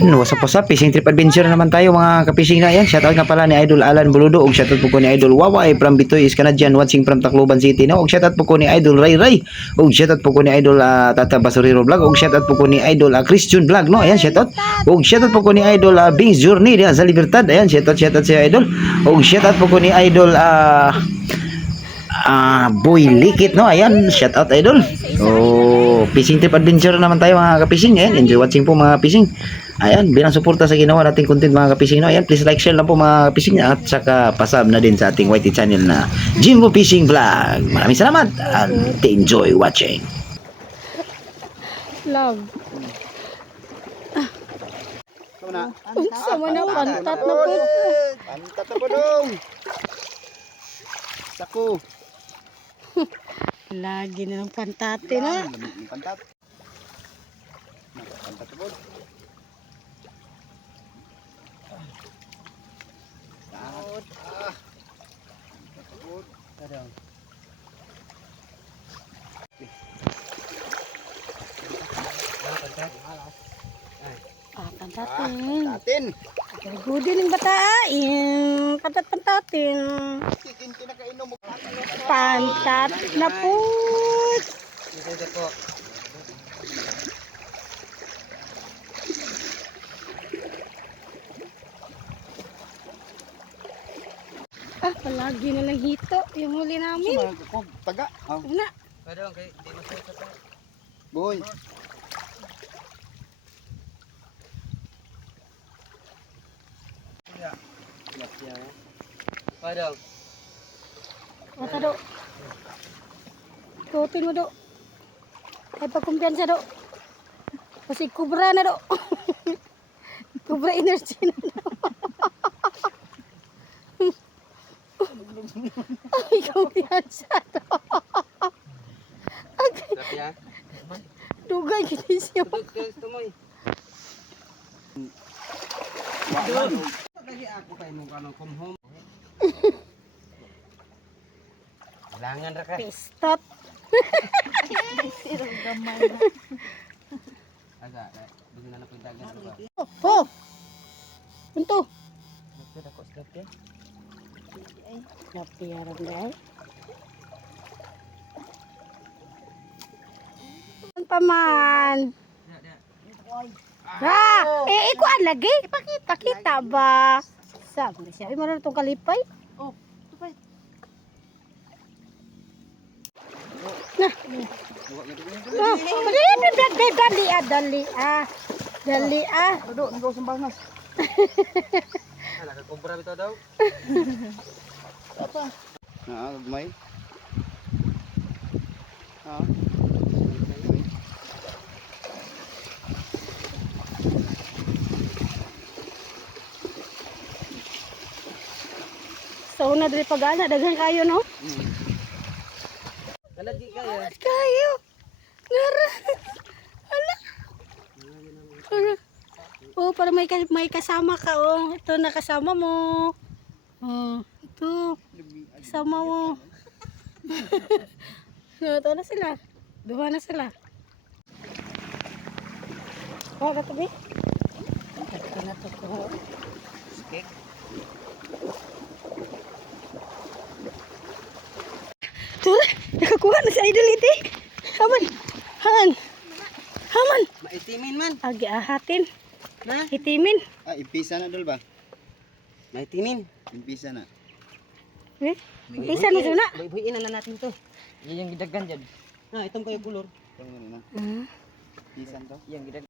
What's up? Fishing trip adventure naman tayo mga kapising na yan. Shoutout nga pala ni Idol Alan Buludo ug shoutout po ko ni Idol Waway from Bitoy is Canadian watching from Tacloban City no. Ug shoutout po ko ni Idol Ray Ray. Ug shoutout po ko ni Idol Tata Basurero Vlog ug shoutout po ko ni Idol Christian Vlog no. Ayan shoutout. Ug shoutout po ko ni Idol Bings Journey diyan sa Libertad. Ayan shoutout si Idol. Ug shoutout po ko ni Idol Boy Likit no. Ayan shoutout Idol. Oh, fishing trip adventure naman tayo mga kapising. Ayan, enjoy watching po mga kapising. Ayan, bilang suporta sa ginawa nating content mga kapising. No? Ayan, please like, share lang po mga kapising at saka pasab na din sa ating YT channel na Jimbo Fishing Vlog. Maraming salamat and enjoy watching. Love. Unsa man ang pantat na po. Pantat na po dong. Sako. Lagi na ng pantate na. Pantat. Pantat na po. Pantatin. Pantatin. Gudi ng bata. Pantat-pantatin. Kikin kinakainom mo. Pantat na po. Dito po. Palagi na lang hito. Yung huli namin. Taga. Una. Pwede kay di mo sa boy. Padang. Mata do. Ikutin mo do. Ay pagkumpiyansa do. Kasi kubra na do. Kubra energy na do. Ay kumpiyansa do. Tapi Dugay gini siya. Lagi ako kay mo kanang come home. Langan ra ka. Pistot. Sirang gamay na. Aga, bigyan na pintagan ba. Oh. Punto. Ito ako stop ya. Ay, napiyaran dahil. Paman. Ikuan lagi. Ipakita ba? Sabi siya. Ay, maroon itong kalipay. Oh, tupay. Nah. Dali. Duduk, nggak usah bangas. Alah, kumpra bitaw daw. Apa? Nah, may. Ah. So na diri pag-ana daghan kayo no? Kalagi kaya. Kayo. Ngara. Ala. Oh, para may kasama ka oh. Ito nakasama mo. Oh, ito. Kasama mo. Ito na sila. Duha na sila. Oh, katabi. Ito na to ko. Skek. Tura, nakakuha na si Idol iti. Haman. Maitimin man. Agi ahatin. Na? Itimin. Impisa na dul ba? Maitimin. Impisa na. Eh, isa na suna. Buhiin na natin to. Yan yung gidagan dyan. Itong kayo kulor. Itong yun na. Pisan to. Yang gidag.